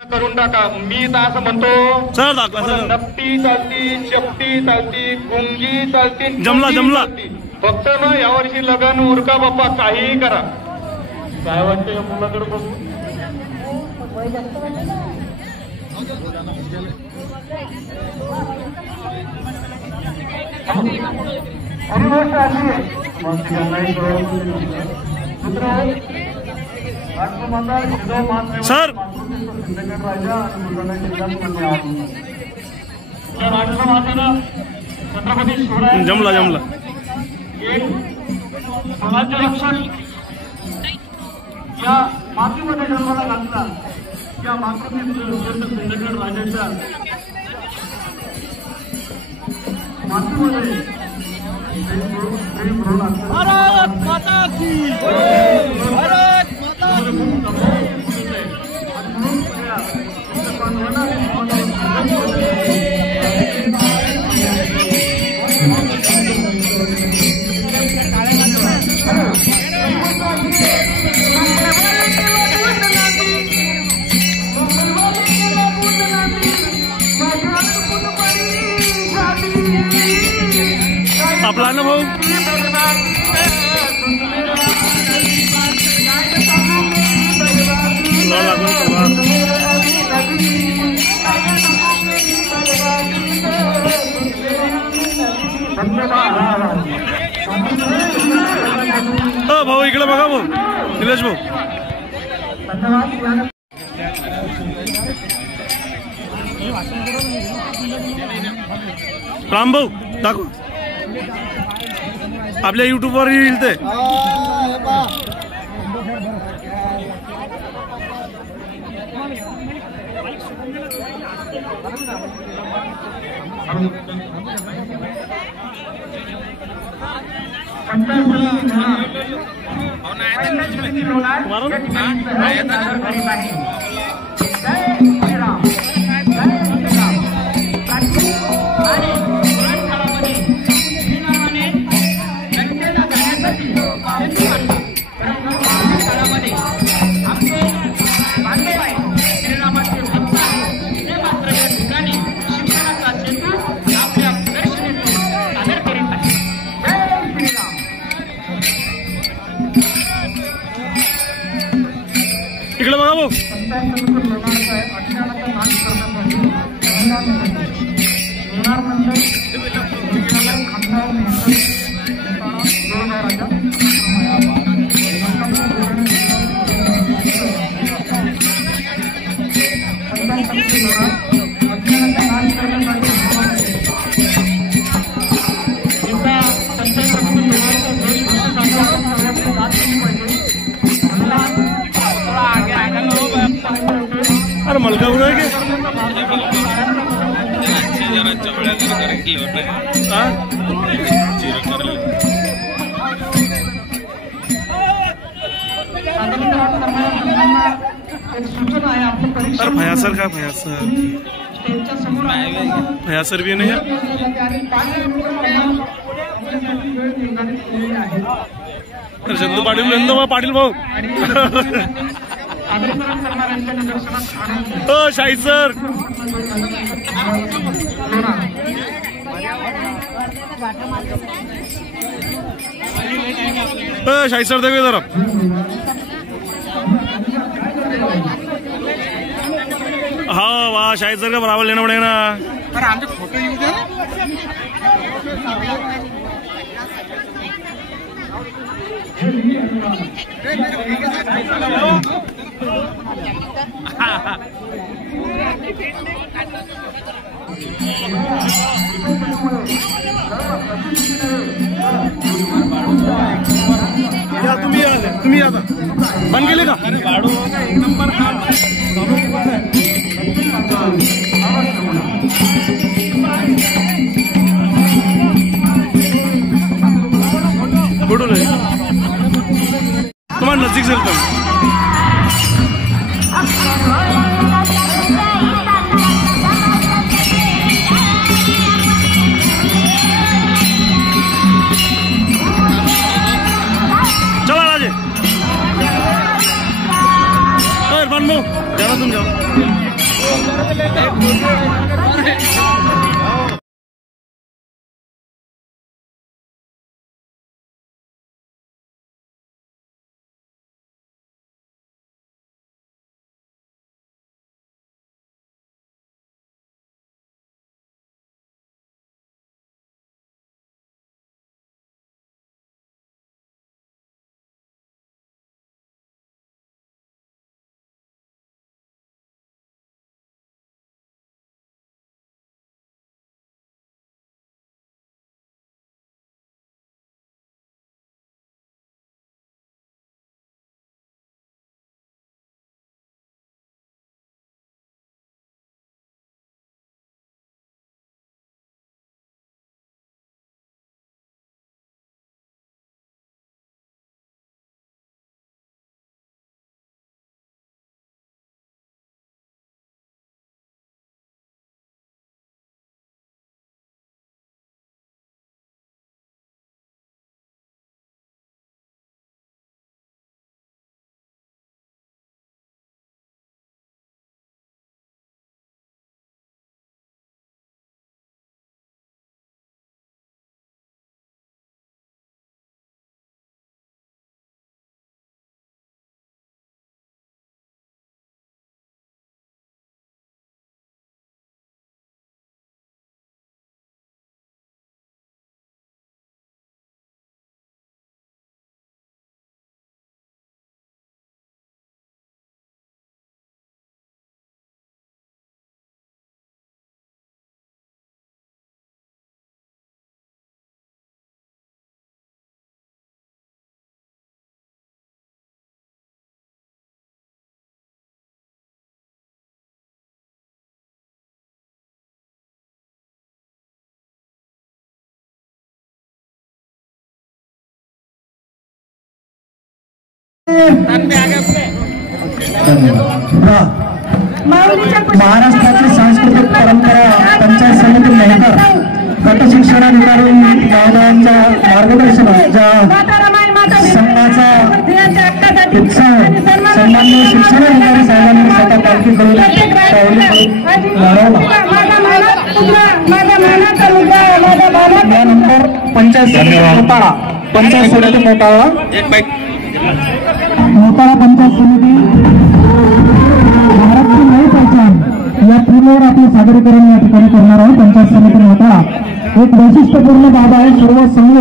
करून टाका। मी तर असं म्हणतो सर दाखवा सर। नपटी चालती, चपटी चालती, गुंगी चालती, जमला जमला। फक्त ना यावर्षी लगन उरका बाप्पा, काहीही करा। काय वाटतं या मुलाकडे बघू? सर जमला जमला। समाज रक्षण या मातीमध्ये जन्माला घातला, या मातृभूमी सिंदखेड राजाच्या मातीमध्ये भारत माता की भारत माता आपला अनुभव भाऊ इकडे बघा भाऊ, निलेश भाऊ। राम भाऊ दाखव, आपल्या YouTube वर येईल ते। इकडे बघा भाऊ। अरे मलकापूर आहे अरे भयासर का भयासर भयासर भी नहीं है। चंदू पाटील पाटील भाऊ शाहीद सर शाहीद सर देखो जरा। हाँ वाह शाहीद सर का बराबर लेना पड़ेगा ना। पर आमचे फोटो येऊ दे या तुम्ही आता बंद केले का? एक नंबर फोटो ले तुम्हारे नजदीक से अनमोल जेवा तुम्ही महाराष्ट्राची सांस्कृतिक परंपरा पंचायत समिती मेहकर गट शिक्षणाधिकारी महोदयांच्या मार्गदर्शनात संघाचा उत्सव सन्माननीय शिक्षणाधिकारी साहेबांनी स्वतः पालखी करून यानंतर पंचायत समिती मोताळा पंचायत समिती मोताळा पंचायत समिती भारत की नई पहचान या थीमवर आपले सादरीकरण या ठिकाणी करणार आहोत. पंचायत समिती मोताळा एक वैशिष्ट्यपूर्ण बाब आहे. सर्व संघ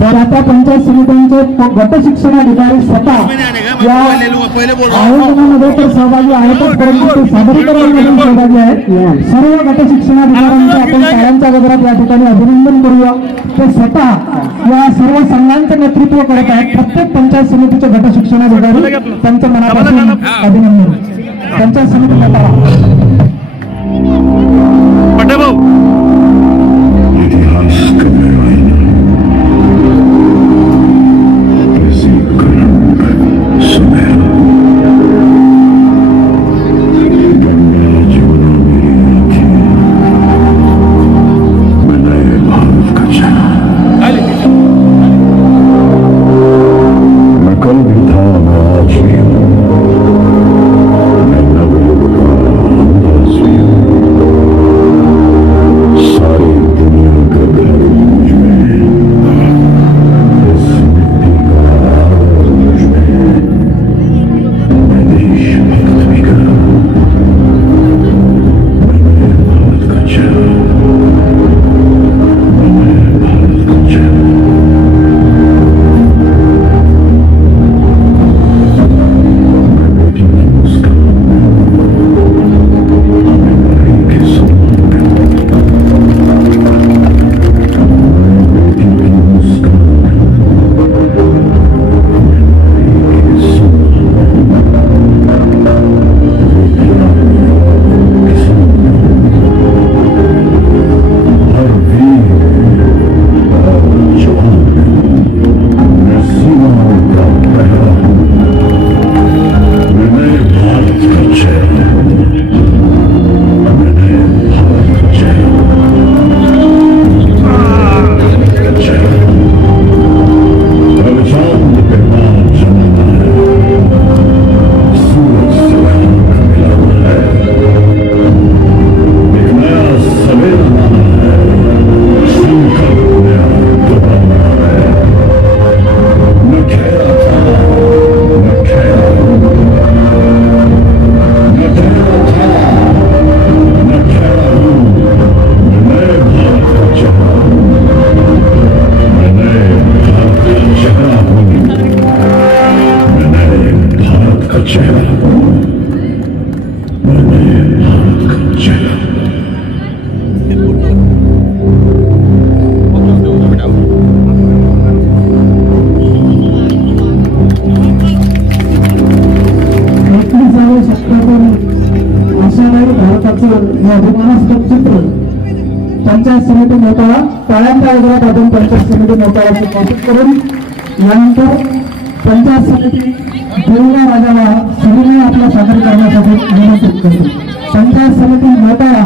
त्या पंचायत समित्यांचे गट शिक्षणाधिकारी स्वतः या आयोजनामध्ये तर सहभागी आहेतच, परंतु ते सादरीकरणामध्ये सहभागी आहेत. सर्व गट शिक्षणाधिकाऱ्यांचे आपण टाळ्यांच्या गजरात या ठिकाणी अभिनंदन करूया. ते स्वतः या सर्व संघांचे नेतृत्व करत आहेत. प्रत्येक पंचायत समितीचे गट शिक्षणाधिकारी त्यांच्या मनापासून अभिनंदन. पंचायत समिती मोताळा का चेहरा, नए भारत का चेहरा। आशावादी भारताचं अभिमानास्पद चित्र पंचायत समिती मोताळा टाळ्यांच्या आजारात आपण पंचायत समिती मोताळाचे कौतुक करून यानंतर पंचायत समिती देवळा राजाला सविनय आपला सादर करण्यासाठी निमंत्रित करतो। पंचायत समिती मोताळा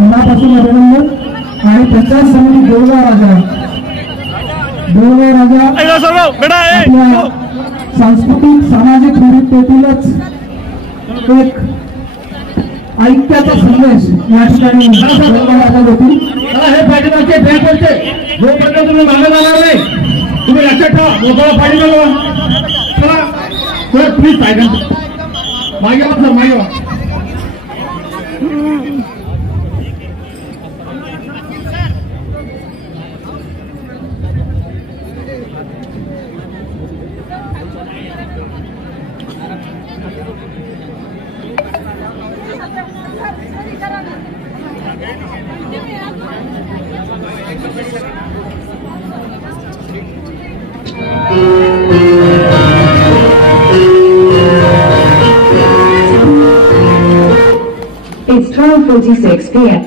मनापासून अभिनंदन आणि पंचायत समिती देवळा राजा आपल्या सांस्कृतिक सामाजिक विविधतेतीलच एक ऐक्याचा संदेश या ठिकाणी होती। हे पाठीमागचे बँक होते जोपर्यंत तुम्ही मागे जाणार नाही तुम्ही लक्षात ठेवा मोकळा पाणी चला सर प्लीज पाहिजे मागे वा सर मागे वा। It's 12:46 p.m.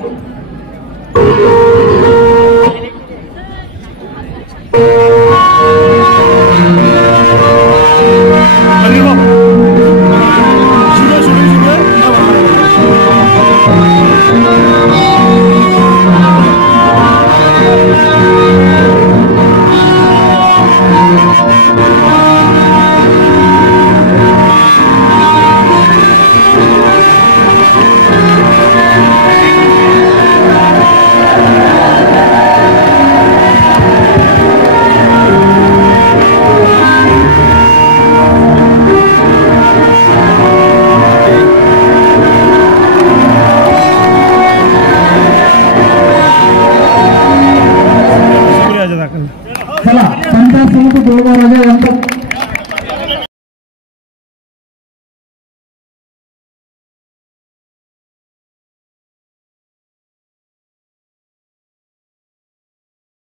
चला पंचायत समिती देवळा राजा यांचा